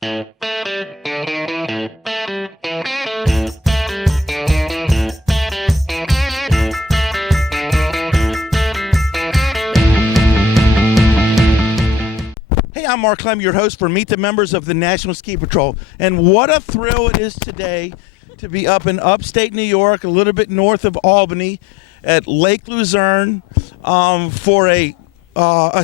Hey, I'm Mark Clem, your host for Meet the Members of the National Ski Patrol. And what a thrill it is today to be up in upstate New York, a little bit north of Albany, at Lake Luzerne for a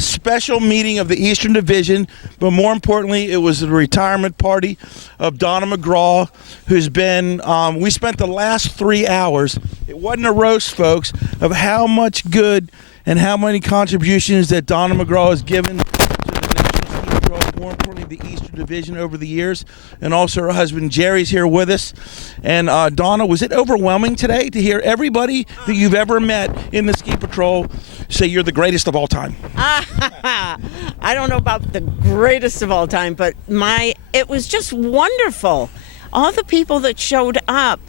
special meeting of the Eastern Division. But more importantly, it was the retirement party of Donna McGraw, who's been, we spent the last 3 hours, it wasn't a roast, folks, of how much good and how many contributions that Donna McGraw has given to the National Ski Patrol, more importantly, the Eastern Division over the years. And also her husband, Jerry's here with us. And Donna, was it overwhelming today to hear everybody that you've ever met in the Ski Patrol say you're the greatest of all time? I don't know about the greatest of all time, but it was just wonderful. All the people that showed up,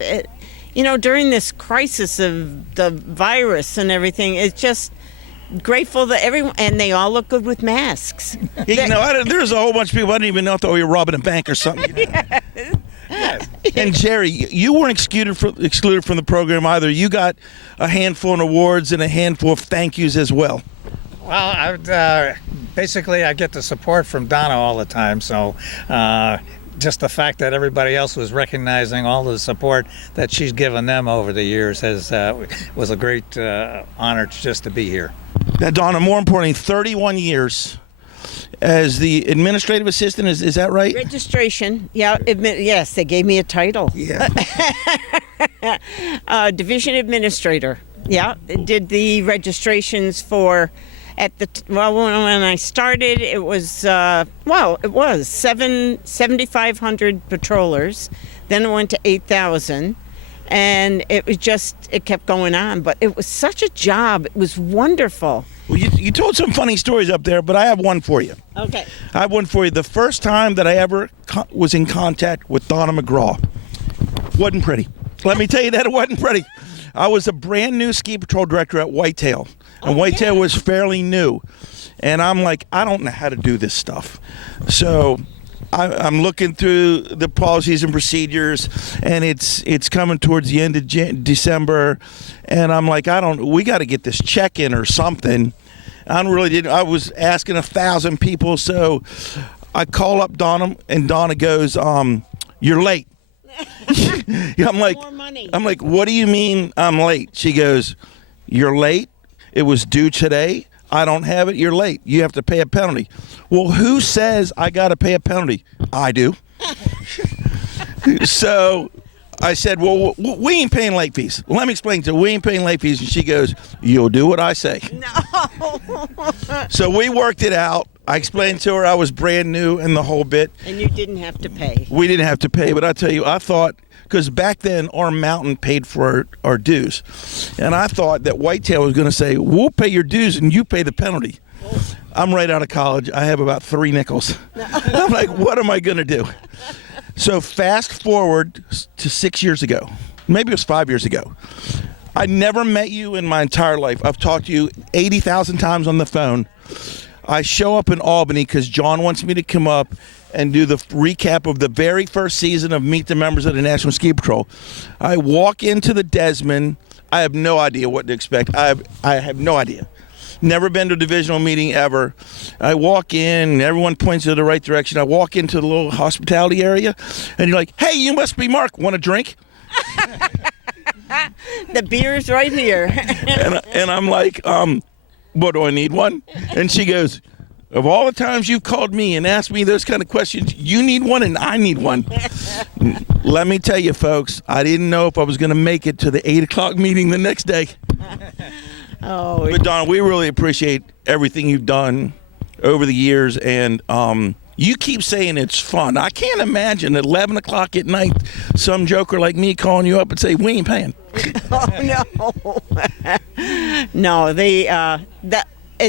during this crisis of the virus and everything, it's just grateful that everyone, and they all look good with masks. There's a whole bunch of people, I didn't even know if they were robbing a bank or something. Yes. And Jerry, you weren't excluded from the program either. You got a handful of awards and a handful of thank yous as well. Well, basically I get the support from Donna all the time, so just the fact that everybody else was recognizing all the support that she's given them over the years was a great honor just to be here. Now, Donna, more importantly, 31 years as the administrative assistant, is that right? Registration, yeah, yes, they gave me a title. Yeah. Division administrator, yeah, did the registrations for, when I started, it was 7,500 patrollers, then it went to 8,000. And it kept going on, but it was such a job. It was wonderful. Well, you told some funny stories up there, but I have one for you. Okay. I have one for you. The first time that I ever was in contact with Donna McGraw wasn't pretty. Let me tell you that it wasn't pretty. I was a brand new ski patrol director at Whitetail, and Whitetail was fairly new. And I'm like, I don't know how to do this stuff. So I'm looking through the policies and procedures, and it's coming towards the end of December, and I'm like, we got to get this check-in or something. I was asking 1,000 people, so I call up Donna, and Donna goes, "You're late." I'm like, more money. I'm like, what do you mean I'm late? She goes, "You're late. It was due today. I don't have it, you're late. You have to pay a penalty." Well, who says I got to pay a penalty? I do. So I said, well, we ain't paying late fees. Let me explain to her. We ain't paying late fees. And she goes, "You'll do what I say." No. So we worked it out. I explained to her I was brand new and the whole bit. And you didn't have to pay. We didn't have to pay, but I tell you, I thought, because back then our mountain paid for our dues. And I thought that Whitetail was going to say, "We'll pay your dues and you pay the penalty." I'm right out of college. I have about 3 nickels. I'm like, what am I going to do? So fast forward to 6 years ago. Maybe it was 5 years ago. I never met you in my entire life. I've talked to you 80,000 times on the phone. I show up in Albany because John wants me to come up and do the recap of the very first season of Meet the Members of the National Ski Patrol. I walk into the Desmond. I have no idea what to expect. I have no idea. Never been to a divisional meeting ever. I walk in, and everyone points in the right direction. I walk into the little hospitality area, and you're like, "Hey, you must be Mark. Want a drink?" The beer's right here. and I'm like, "What, do I need one?" And she goes, "Of all the times you've called me and asked me those kind of questions, you need one and I need one." Let me tell you, folks, I didn't know if I was going to make it to the 8 o'clock meeting the next day. Oh, but Donna, we really appreciate everything you've done over the years, and you keep saying it's fun. I can't imagine at 11 o'clock at night some joker like me calling you up and say, "We ain't paying." Oh, no. No, in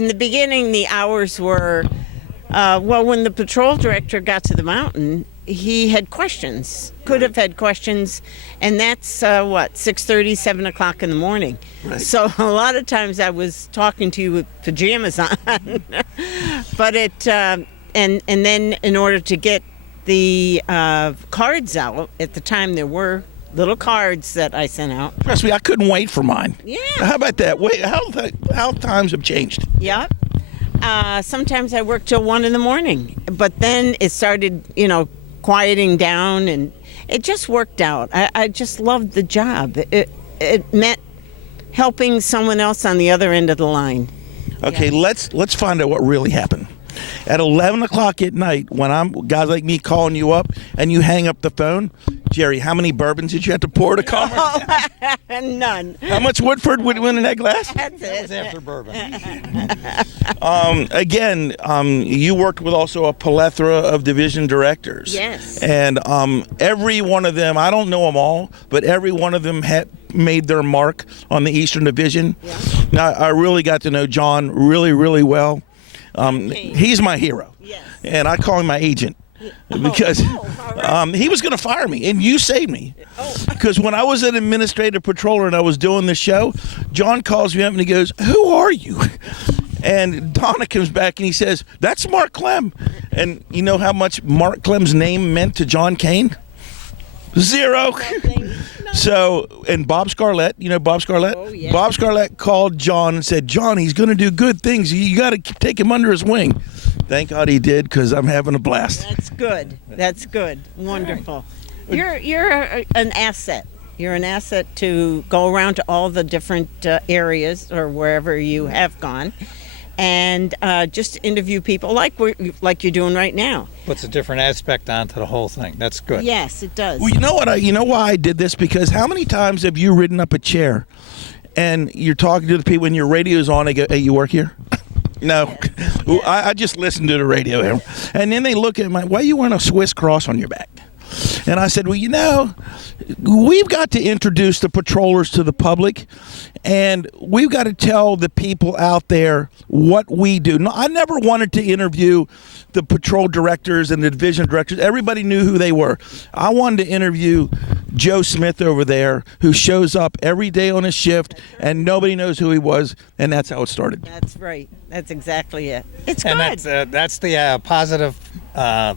the beginning, the hours were, when the patrol director got to the mountain, he had questions, could have had questions, and that's 6:30, 7 o'clock in the morning. Right. So a lot of times I was talking to you with pajamas on. But and then in order to get the cards out. At the time, there were little cards that I sent out. Trust me, I couldn't wait for mine. Yeah. How about that? Wait, how times have changed? Yep. Sometimes I worked till 1 a.m, but then it started, quieting down, and it just worked out. I just loved the job. It meant helping someone else on the other end of the line. Okay, let's find out what really happened. At 11 o'clock at night, when I'm guys like me calling you up and you hang up the phone, Jerry, how many bourbons did you have to pour to calm her? None. How much Woodford would win in that glass? That's That was it. after bourbon. You worked with also a plethora of division directors. Yes. And every one of them, I don't know them all, but every one of them had made their mark on the Eastern Division. Yeah. Now, I really got to know John really, really well. He's my hero. Yes. And I call him my agent. Because all right. he was going to fire me, and you saved me. Oh. Because when I was an administrative patroller and I was doing the show, John calls me up and he goes, "Who are you?" And Donna comes back and he says, "That's Mark Clem." And you know how much Mark Clem's name meant to John Kane? Zero. Nothing. So, and Bob Scarlett, you know Bob Scarlett? Oh, yeah. Bob Scarlett called John and said, "John, he's going to do good things. You got to take him under his wing." Thank God he did, because I'm having a blast. That's good. That's good. Wonderful. You're an asset. You're an asset to go around to all the different areas or wherever you have gone, and just interview people like you're doing right now. Puts a different aspect onto the whole thing. That's good. Yes, it does. Well, you know what? You know why I did this? Because how many times have you ridden up a chair and you're talking to the people and your radio's on, they go, "Hey, you work here?" No. Well, I just listen to the radio here. And then they look at me, "Why are you wearing a Swiss cross on your back?" And I said, "Well, we've got to introduce the patrollers to the public, and we've got to tell the people out there what we do." No, I never wanted to interview the patrol directors and the division directors. Everybody knew who they were. I wanted to interview Joe Smith over there, who shows up every day on his shift, and nobody knows who he was, and that's how it started. That's right. That's exactly it. It's And good. that's the positive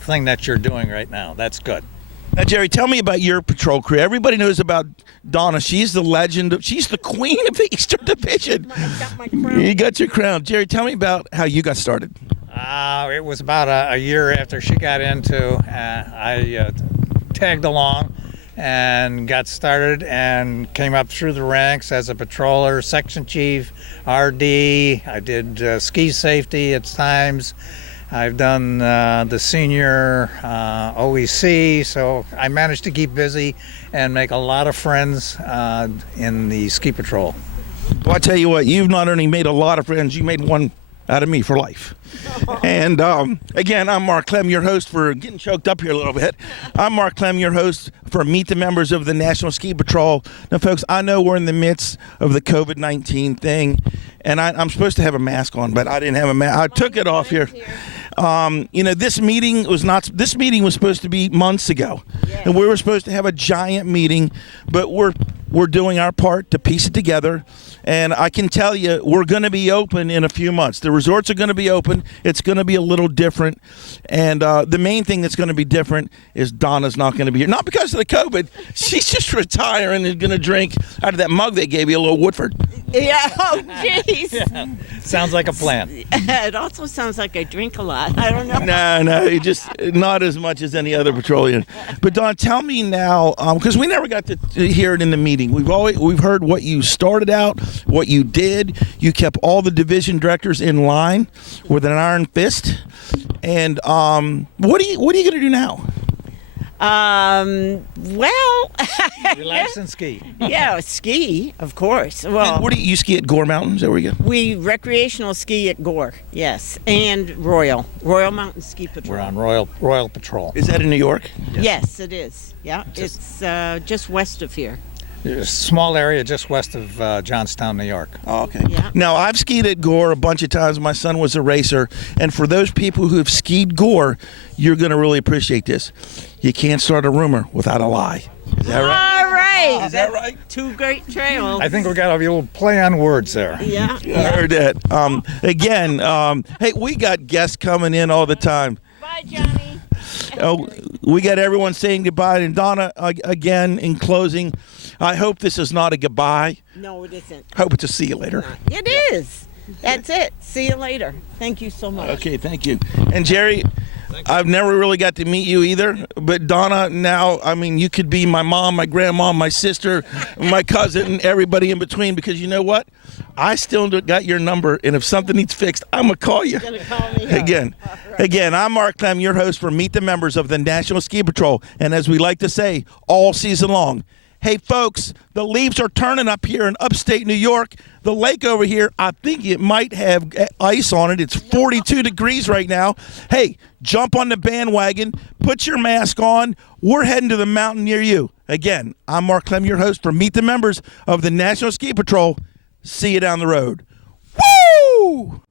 thing that you're doing right now. That's good. Now, Jerry, tell me about your patrol crew. Everybody knows about Donna. She's the legend. She's the queen of the Eastern Division. I got my crown. You got your crown. Jerry, tell me about how you got started. It was about a year after she got into. I tagged along and got started and came up through the ranks as a patroller, section chief, RD. I did ski safety at times. I've done the senior OEC, so I managed to keep busy and make a lot of friends in the ski patrol. Well, I tell you what, you've not only made a lot of friends, you made one out of me for life. And again, I'm Mark Clem, your host for getting choked up here a little bit. I'm Mark Clem, your host for Meet the Members of the National Ski Patrol. Now, folks, I know we're in the midst of the COVID-19 thing, and I'm supposed to have a mask on, but I didn't have a mask. I took it off here. This meeting was supposed to be months ago, and we were supposed to have a giant meeting, but we're doing our part to piece it together. And I can tell you, we're going to be open in a few months. The resorts are going to be open. It's going to be a little different. And the main thing that's going to be different is Donna's not going to be here. Not because of the COVID. She's just retiring and going to drink out of that mug they gave you, a little Woodford. Yeah. Oh, jeez. Sounds like a plan. It also sounds like I drink a lot. I don't know. No, you just not as much as any other petroleum. But Don, tell me now, because we never got to hear it in the meeting. We've heard what you started out, what you did. You kept all the division directors in line with an iron fist. And what are you going to do now? Well, Relax and ski. yeah, ski, of course. Well, And what do you ski at Gore Mountain? Is that where you go? we recreational ski at Gore, yes, and Royal Mountain Ski Patrol. We're on Royal Patrol. Is that in New York? Yes, it is. Yeah, it's just west of here. There's a small area just west of Johnstown, New York. Oh, okay. Yeah. Now, I've skied at Gore a bunch of times. My son was a racer. And for those people who have skied Gore, you're going to really appreciate this. You can't start a rumor without a lie. Is that right? All right. Is that right? Two great trails. I think we got a little play on words there. Yeah. I heard that. Again, hey, we got guests coming in all the time. Bye, Johnny. We got everyone saying goodbye. And Donna, again, in closing, I hope this is not a goodbye. No, it isn't. Hope it's a see you later. It is. That's it. See you later. Thank you so much. Okay, thank you. And Jerry, I've never really got to meet you either, but Donna, now, I mean, you could be my mom, my grandma, my sister, my cousin, everybody in between, because you know what? I still got your number, and if something needs fixed, I'm going to call you. You're gonna call me Again. Right. Again, I'm Mark Clem, your host for Meet the Members of the National Ski Patrol, and as we like to say, all season long. Hey, folks, the leaves are turning up here in upstate New York. The lake over here, I think it might have ice on it. It's 42 degrees right now. Hey, jump on the bandwagon. Put your mask on. We're heading to the mountain near you. Again, I'm Mark Clem, your host for Meet the Members of the National Ski Patrol. See you down the road. Woo!